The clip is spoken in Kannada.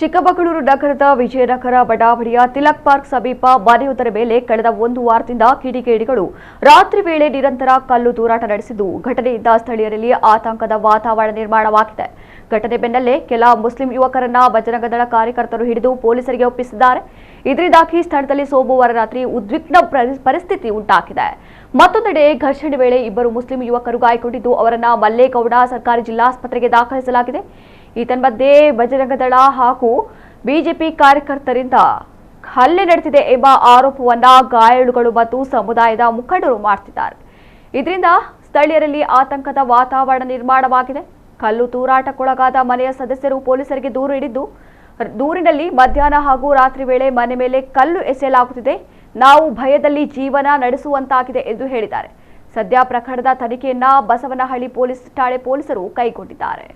ಚಿಕ್ಕಮಗಳೂರು ನಗರದ ವಿಜಯನಗರ ಬಡಾವಣೆಯ ತಿಲಕ್ ಪಾರ್ಕ್ ಸಮೀಪ ಮನೆಯೊಂದರ ಮೇಲೆ ಕಳೆದ ಒಂದು ವಾರದಿಂದ ಕಿಡಿಗೇಡಿಗಳು ರಾತ್ರಿ ವೇಳೆ ನಿರಂತರ ಕಲ್ಲು ತೂರಾಟ ನಡೆಸಿದ್ದು ಘಟನೆಯಿಂದ ಸ್ಥಳೀಯರಲ್ಲಿ ಆತಂಕದ ವಾತಾವರಣ ನಿರ್ಮಾಣವಾಗಿದೆ. ಘಟನೆ ಬೆನ್ನಲ್ಲೇ ಕೆಲ ಮುಸ್ಲಿಂ ಯುವಕರನ್ನ ಬಜರಂಗ ದಳ ಕಾರ್ಯಕರ್ತರು ಹಿಡಿದು ಪೊಲೀಸರಿಗೆ ಒಪ್ಪಿಸಿದ್ದಾರೆ. ಇದರಿಂದಾಗಿ ಸ್ಥಳದಲ್ಲಿ ಸೋಮವಾರ ರಾತ್ರಿ ಉದ್ವಿಗ್ನ ಪರಿಸ್ಥಿತಿ ಉಂಟಾಗಿದೆ. ಮತ್ತೊಂದೆಡೆ ಘರ್ಷಣೆ ವೇಳೆ ಇಬ್ಬರು ಮುಸ್ಲಿಂ ಯುವಕರು ಗಾಯಗೊಂಡಿದ್ದು ಅವರನ್ನ ಮಲ್ಲೇಗೌಡ ಸರ್ಕಾರಿ ಜಿಲ್ಲಾಸ್ಪತ್ರೆಗೆ ದಾಖಲಿಸಲಾಗಿದೆ. ಈತನ್ಮಧ್ಯೆ ಬಜರಂಗ ದಳ ಹಾಗೂ ಬಿಜೆಪಿ ಕಾರ್ಯಕರ್ತರಿಂದ ಹಲ್ಲೆ ನಡೆದಿದೆ ಎಂಬ ಆರೋಪವನ್ನ ಗಾಯಾಳುಗಳು ಮತ್ತು ಸಮುದಾಯದ ಮುಖಂಡರು ಮಾಡುತ್ತಿದ್ದಾರೆ. ಇದರಿಂದ ಸ್ಥಳೀಯರಲ್ಲಿ ಆತಂಕದ ವಾತಾವರಣ ನಿರ್ಮಾಣವಾಗಿದೆ. ಕಲ್ಲು ತೂರಾಟಕ್ಕೊಳಗಾದ ಮನೆಯ ಸದಸ್ಯರು ಪೊಲೀಸರಿಗೆ ದೂರು ನೀಡಿದ್ದು, ದೂರಿನಲ್ಲಿ ಮಧ್ಯಾಹ್ನ ಹಾಗೂ ರಾತ್ರಿ ವೇಳೆ ಮನೆ ಮೇಲೆ ಕಲ್ಲು ಎಸೆಯಲಾಗುತ್ತಿದೆ, ನಾವು ಭಯದಲ್ಲಿ ಜೀವನ ನಡೆಸುವಂತಾಗಿದೆ ಎಂದು ಹೇಳಿದ್ದಾರೆ. ಸದ್ಯ ಪ್ರಕರಣದ ತನಿಖೆಯನ್ನ ಬಸವನಹಳ್ಳಿ ಪೊಲೀಸ್ ಠಾಣೆ ಪೊಲೀಸರು ಕೈಗೊಂಡಿದ್ದಾರೆ.